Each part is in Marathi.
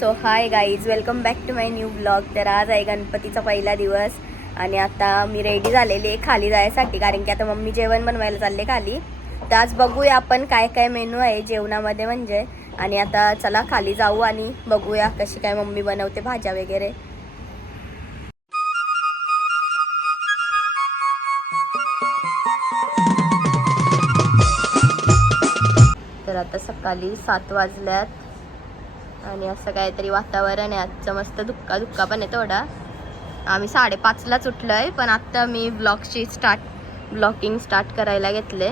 So hi guys, welcome back to my new blog. तर आज आहे गणपतीचा पहिला दिवस आणि आता मी रेडी झालेली आहे खाली जायसाठी, कारण की आता मम्मी जेवण बनवायला चालले खाली. तर आज बघूया आपण काय काय मेनू आहे जेवणामध्ये म्हणजे. आणि आता चला खाली जाऊ आणि बघूया कशी काय मम्मी बनवते भाज्या वगैरे. तर आता सकाळी 7 वाजल्यात आणि असं काहीतरी वातावरण आहे आजचं, मस्त धुक्का धुक्का पण आहे थोडा. आम्ही 5:30लाच उठलोय, पण आत्ता मी ब्लॉगिंग स्टार्ट करायला घेतले.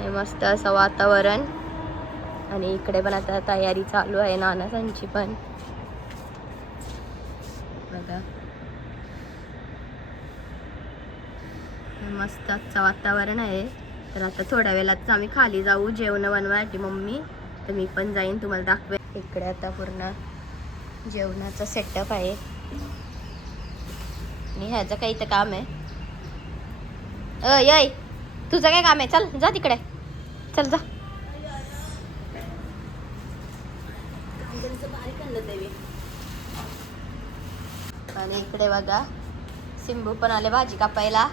हे मस्त असं वातावरण आणि इकडे पण आता तयारी चालू आहे नानासांची पण. बघा मस्त आजचं वातावरण आहे. तर आता थोड्या वेळात आम्ही खाली जाऊ जेवण बनवायसाठी मम्मी. तर मी पण जाईन, तुम्हाला दाखवे. इकडे आता पूर्ण जेवणाचा सेटअप आहे आणि ह्याचं काही इथं काम आहे. अय तुझं काय काम आहे? चल जा तिकडे, चल जा. आणि इकडे बघा सिंबू पण आले भाजी कापायला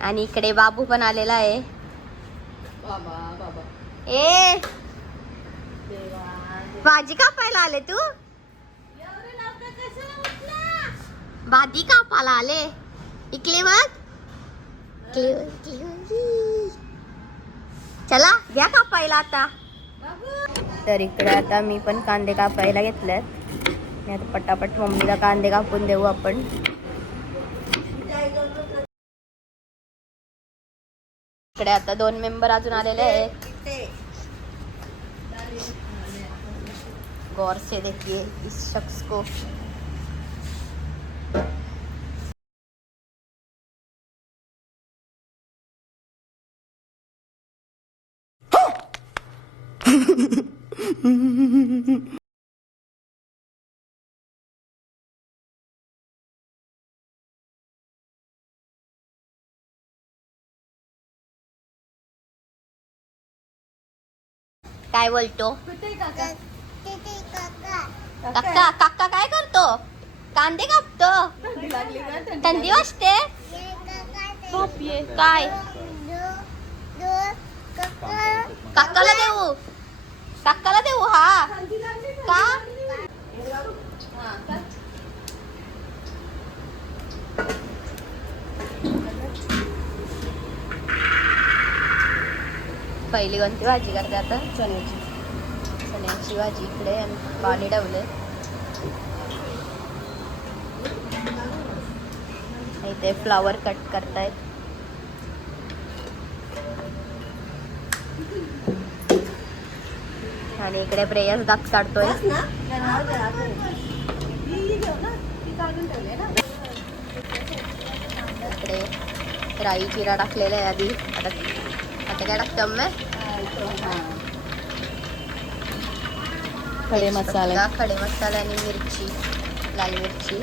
आणि इकडे बाबू पण आलेला आहे. ए भाजी कापायला आले तू? भाजी कापायला आले इकडे बघ. चला घ्या कापायला आता. तर इकडे आता मी पण कांदे कापायला घेतलेत. आता पटापट मम्मीला कांदे कापून देऊ आपण. इकडे आता 2 मेंबर अजून आलेले आहेत. गौर से देखिए इस शख्स को. काय बोलतो काका? काका काय करतो? कांदे कापतो. थंडी वाजते काय? काकाला देऊ, काकाला देऊ. हा का? पहिली कोणती भाजी करते आता? चण्याची भाजी. इकडे पाणी ठेवले. इथे फ्लावर कट करतायत. आणि इकडे प्रेयस दात काढतोय. इकडे राई जिरा टाकलेला आहे आधी. आता काय टाकतो मग? खडे मसाला आणि मिरची, लाल मिरची.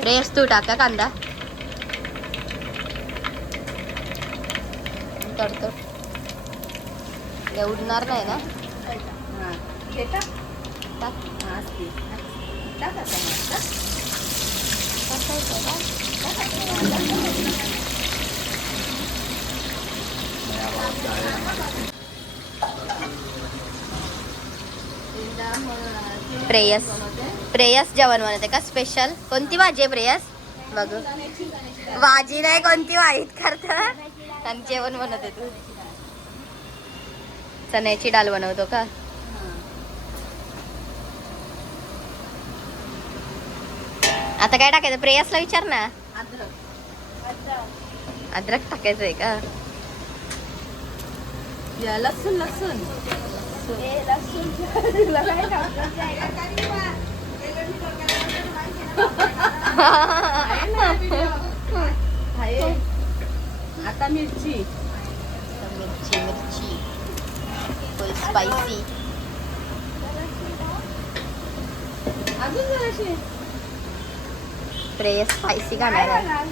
प्रेयस तू टाका कांदा. तडतड हे उडणार नाही ना? प्रेयस जेवण बनवते का स्पेशल? कोणती भाजी आहे प्रेयस? बघ भाजी नाही कोणती वाईट करत आणि जेवण बनवते तू. चण्याची डाळ बनवतो का? आता काय टाकायचं? प्रेयसला विचार ना. अद्रक टाकायचंय का? लसूण आता मिरची फुल स्पायसी. अजून जराशी प्रेयस स्पायसी खाणार आहे.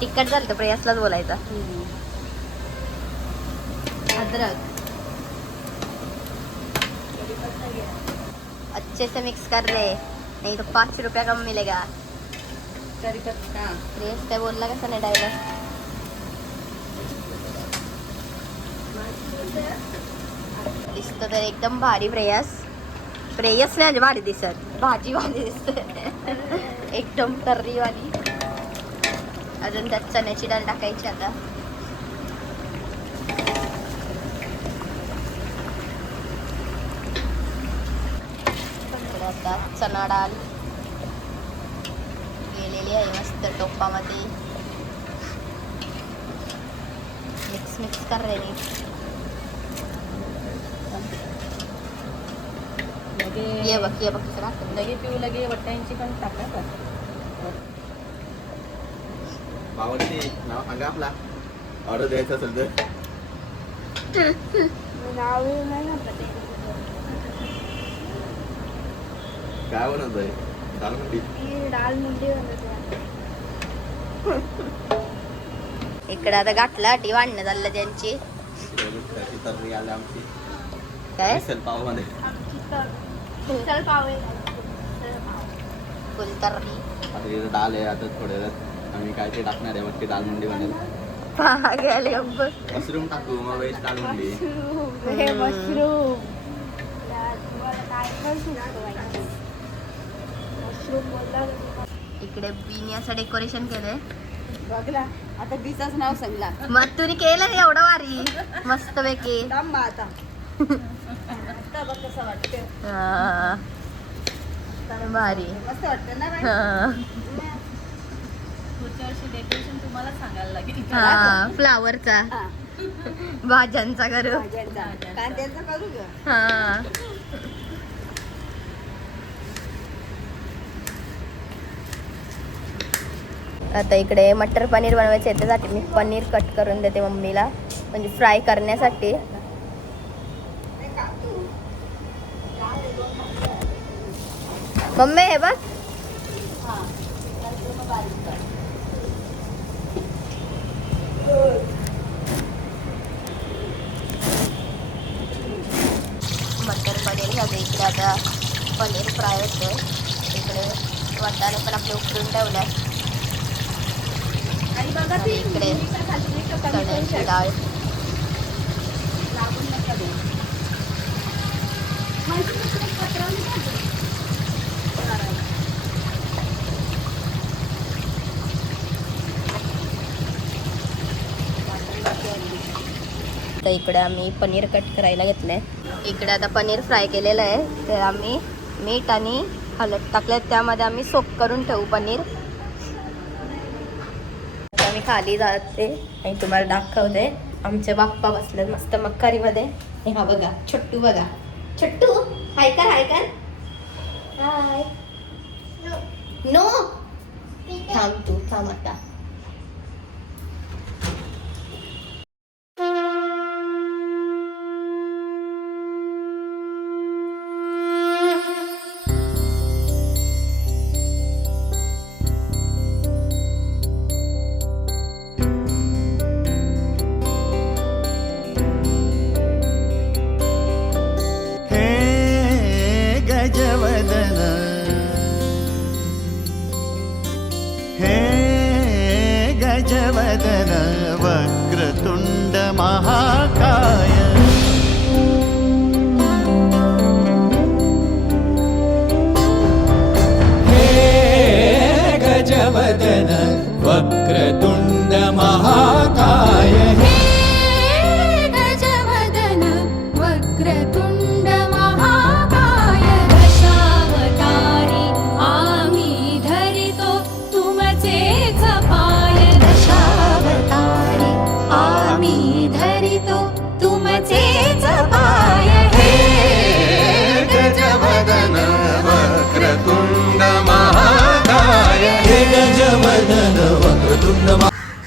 तिखट झालं तर प्रेयसलाच बोलायचा. अद्रक अच्छे से मिक्स कर ले, नहीं तो 5 रुपया कम मिलेगा। प्रेस काय बोलला कसा नाही डायलॉग। दिसत तर एकदम भारी प्रेयस नाही म्हणजे भारी दिसत, भाजी भाजी दिसत एकदम तर्री वाली। अजून त्यात चण्याची डाळ टाकायची आता। आता चणा डाळ केलेली आहे मस्त टोपामध्ये, मिक्स कर रहे हैं। ये बघ लगे पिऊ लगे वट्ट्यांची पण टाका का बावरती नाव सांगा आपला, ऑर्डर द्यायचं असेल तर। नाव नाही ना काय बनवतोय? दाल मंडी। डाळ मुंडी इकडे आता गाठला टी वाढणं झालं त्यांची। तर्री आली आमची काय मिसल पाव मध्ये चल पावे फुल तर्री आता इथं डाळ आहे। आता थोड्या वेळात आम्ही काय ते टाकणार आहे, मग ती दाल मंडी बनेल। गेले मशरूम टाकू मग वेज दाल मंडी। हे मशरूम इकडे बीनी असं डेकोरेशन केलंय बघला। आता बीचाच नाव सांगला मग तुम्ही केलं एवढं भारी मस्त पैकी। आता बघ कसं वाटतं, भारी मस्त वाटतं ना बाई? हा पुढच्या वर्षी डेकोरेशन तुम्हाला सांगायला लागेल। हा फ्लावरचा हा, भाज्यांचा करू। भाज्यांचा कांद्यांचा करू ग। हा आता इकडे मटर पनीर बनवायचे आहे, त्यासाठी मी पनीर कट करून देते मम्मीला, म्हणजे फ्राय करण्यासाठी। मम्मी हे बघ मटर पनीर झालं। इकडे आता पनीर फ्राय होते, इकडे वाटाणे पण आपले उकडून ठेवल्यात आणि बघा आणि इकडे चण्याची डाळ। तर इकडे आम्ही पनीर कट करायला घेतलंय। इकडे आता पनीर फ्राय केलेलं आहे, तर आम्ही मीठ आणि हळद टाकले, त्यामध्ये आम्ही सोक करून ठेवू पनीर। आता मी खाली जाते आणि तुम्हाला दाखवते आमचे बाप्पा बसलेत मस्त मक्कारीमध्ये। हा बघा छोट्टू, बघा छोट्टू, हाय कर हाय कर हाय। नो थांब आता। गजवदन हे गजवदन वक्रतुंड महाकाय हे गजवदन वक्रतुंड महाकाय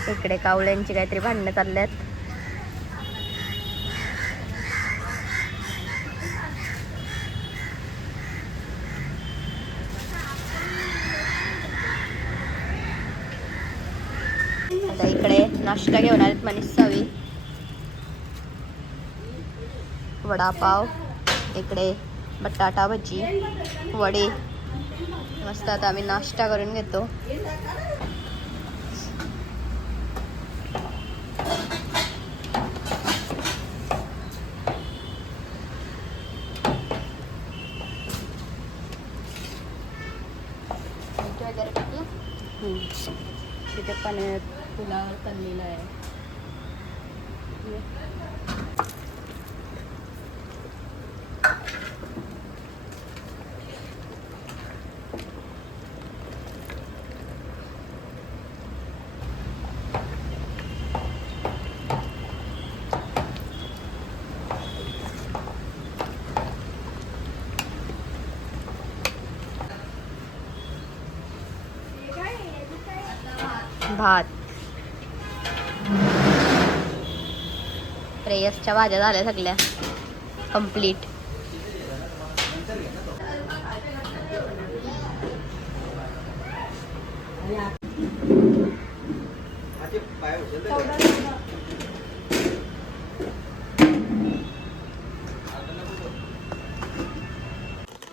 इकडे कावळ्यांची काहीतरी भांडणं चालल्यात। आता इकडे नाश्ता घेऊन आलेत मनीष सावी, वडापाव, इकडे बटाटा भजी वडे मस्त. आता आम्ही नाश्ता करून घेतो. वगैरे टाकलं. तिथे पनीर पुलाव तळलेला आहे. भात. प्रेयसच्या भाज्या झाल्या सगळ्या कंप्लीट.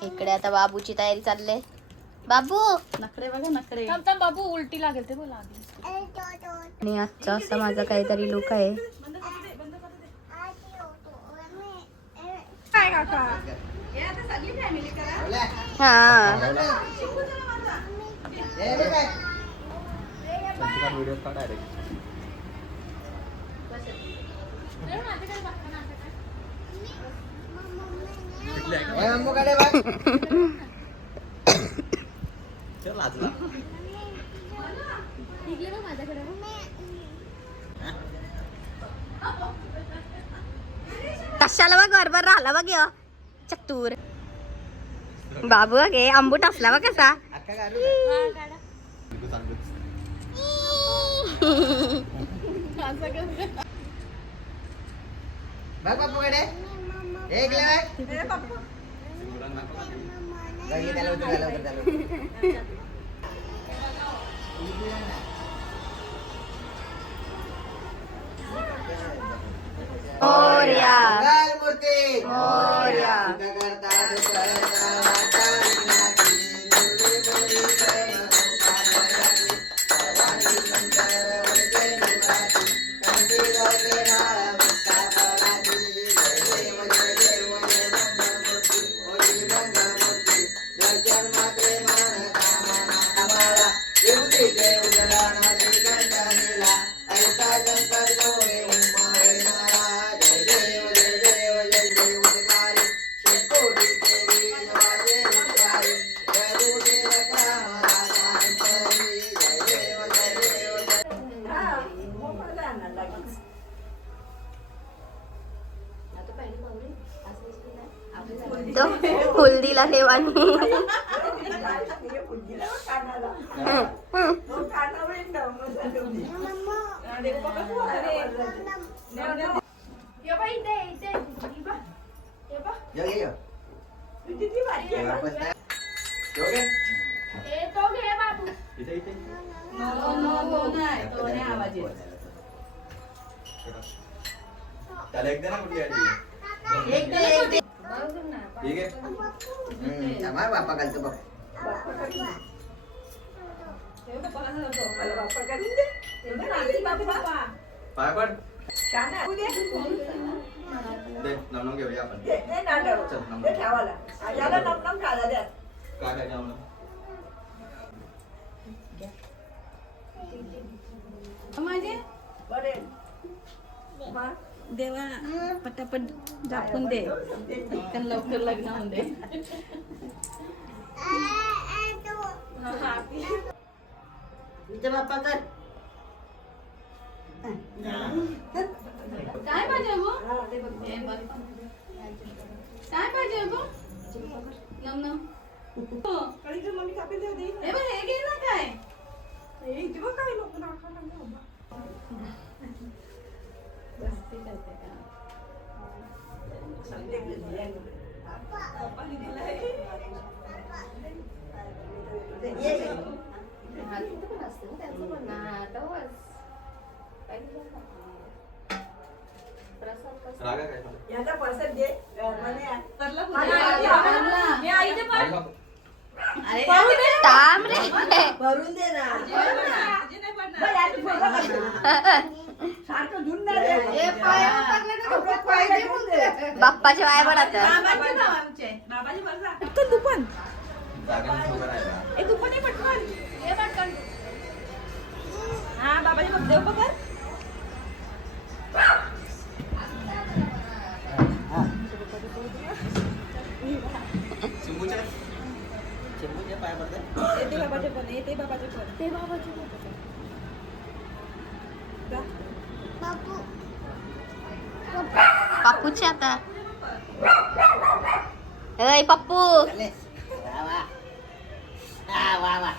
इकडे आता बाबूची तयारी चालले. बाबू नखरे बघा नखरे. बाबू उलटी लागेल ते बोला आधी. आणि आजचा असा माझा काहीतरी लुक आहे. काय काका हा व्हिडिओ काढ डायरेक्ट. चल लाजला. कशाला बघ बरोबर राहिला बघ य चतुर बाबू गे आंबूट असला बघ कसा. अक्का काढू बघ बापूकडे एक मोरया मूर्ती मोरया. तो फुल दिला देवानी. त्याला एक दे ना कुठली आली. ठीक आहे. बाप्पा घालतो बघ. पाय पड. दे नमनम घेऊया आपण. चल नमनम. काय काय नमनम. देवा पटापट दाखवून दे. पटकन लवकर लग्न होऊन दे. बाप्पा कर. काय पाहिजे गो काय पाहिजे गो नम नम हे घे ना काय रागा काय याचा पर्सेंट दे. भरून दे ना सारखं धुवून दे रे. पाय धुवून दे. बाप्पाच्या वाया पण आता बाबाचे नाव आमचे बाबाजी बघा पटकन दुपण जागांनी उभं राहिला. ए दुपण आहे पटकन हे पटकन हा बाबाजी बघ देव बघ चिंबूच्या चिंबूच्या पाय पडतात. ते बाबाचे पण ते बाबाचे पण ते बाबाचे पप्पूची आता अय पप्पू वा वा वा वा